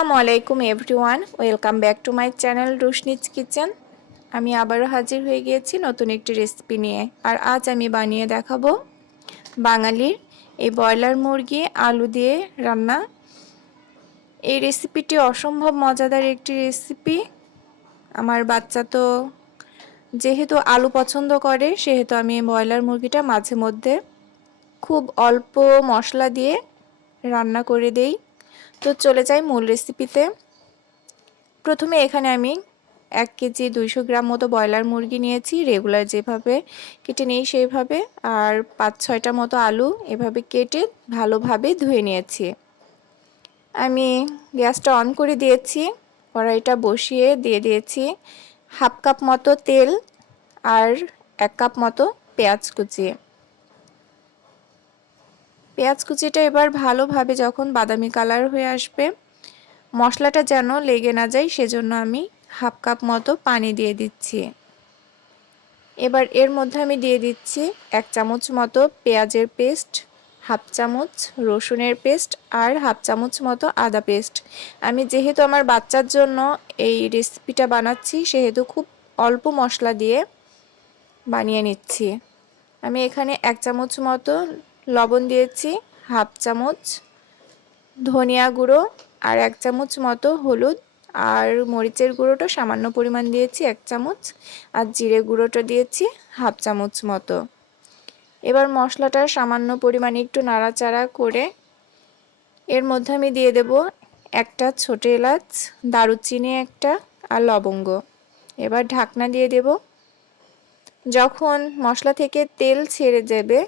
আসসালামু আলাইকুম everyone, welcome back to my channel Roshni's kitchen. আমি আবারও হাজির হয়ে গিয়েছি নতুন একটি রেসিপি নিয়ে। আর আজ আমি বানিয়ে দেখাবো বাঙালির এই ব্রয়লার মুরগি আলু দিয়ে রান্না। এই রেসিপিটি অসম্ভব মজাদার একটি রেসিপি। আমার বাচ্চা তো যেহেতু আলু পছন্দ করে, সেহেতু আমি ব্রয়লার মুরগিটা মাঝে মধ্যে খুব অল্প মশলা দিয়ে রান্না করে দেই। তো চলে যাই মূল রেসিপিতে। প্রথমে এখানে আমি 1 কেজি 200 গ্রাম মতো ব্রয়লার মুরগি নিয়েছি, রেগুলার যেভাবে কেটে নিই সেইভাবে। আর 5-6টা মতো আলু এভাবে কেটে ভালোভাবে ধুয়ে নিয়েছি। আমি গ্যাসটা অন করে দিয়েছি, কড়াইটা বসিয়ে দিয়ে দিয়েছি 1/2 কাপ মতো তেল আর 1 কাপ মতো পেঁয়াজ কুচি। পেঁয়াজ কুচিটা এবার ভালোভাবে যখন বাদামি কালার হয়ে আসবে, মশলাটা যেন লেগে না যায় সেজন্য আমি 1/2 কাপ মতো পানি দিয়ে দিচ্ছি। এবার এর মধ্যে আমি দিয়ে দিচ্ছি 1 চামচ মতো পেঁয়াজের পেস্ট, 1/2 চামচ রসুনের পেস্ট আর 1/2 চামচ মতো আদা পেস্ট। আমি যেহেতু আমার বাচ্চার জন্য এই রেসিপিটা বানাচ্ছি, সেহেতু খুব অল্প মশলা দিয়ে বানিয়ে নিচ্ছি। আমি এখানে 1 চামচ মতো লবণ দিয়েছি, 1/2 চামচ ধনিয়া গুঁড়ো আর 1 চামচ মতো হলুদ, আর মরিচের গুঁড়োটা সামান্য পরিমাণ দিয়েছি 1 চামচ, আর জিরে গুঁড়োটা দিয়েছি 1/2 চামচ মতো। এবার মশলাটা সামান্য পরিমাণে একটু নাড়াচাড়া করে এর মধ্যে আমি দিয়ে দেব একটা ছোট এলাচ, দারুচিনি একটা আর লবঙ্গ। এবার ঢাকনা দিয়ে দেব। যখন মশলা থেকে তেল ছেড়ে যাবে,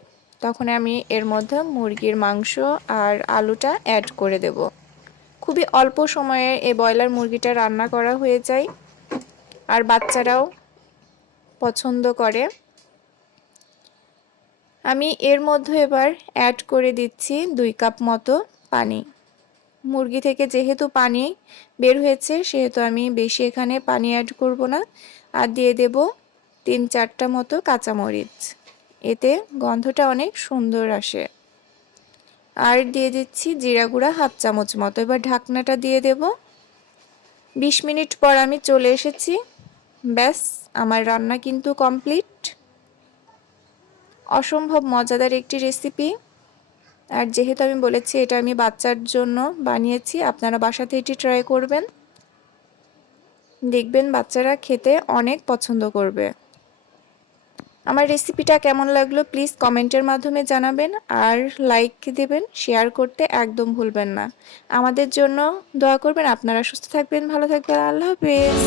তখন আমি এর মধ্যে মুরগির মাংস আর আলুটা অ্যাড করে দেব। খুবই অল্প সময়ে এই ব্রয়লার মুরগিটা রান্না করা হয়ে যায়, আর বাচ্চারাও পছন্দ করে। আমি এর মধ্যে এবার অ্যাড করে দিচ্ছি 2 কাপ মতো পানি। মুরগি থেকে যেহেতু পানি বের হয়েছে, সেহেতু আমি বেশি এখানে পানি অ্যাড করব না। আর দিয়ে দেব 3-4টা মতো কাঁচামরিচ, এতে গন্ধটা অনেক সুন্দর আসে। আর দিয়ে দিচ্ছি জিরা গুঁড়া 1/2 চামচ মতো। এবার ঢাকনাটা দিয়ে দেব। 20 মিনিট পর আমি চলে এসেছি। ব্যাস, আমার রান্না কিন্তু কমপ্লিট। অসম্ভব মজাদার একটি রেসিপি। আর যেহেতু আমি বলেছি এটা আমি বাচ্চার জন্য বানিয়েছি, আপনারা বাসাতে এটি ট্রাই করবেন, দেখবেন বাচ্চারা খেতে অনেক পছন্দ করবে। আমার রেসিপিটা কেমন লাগলো প্লিজ কমেন্টের মাধ্যমে জানাবেন, আর লাইক দেবেন, শেয়ার করতে একদম ভুলবেন না। আমাদের জন্য দোয়া করবেন। আপনারা সুস্থ থাকবেন, ভালো থাকবেন। আল্লাহ হাফেজ।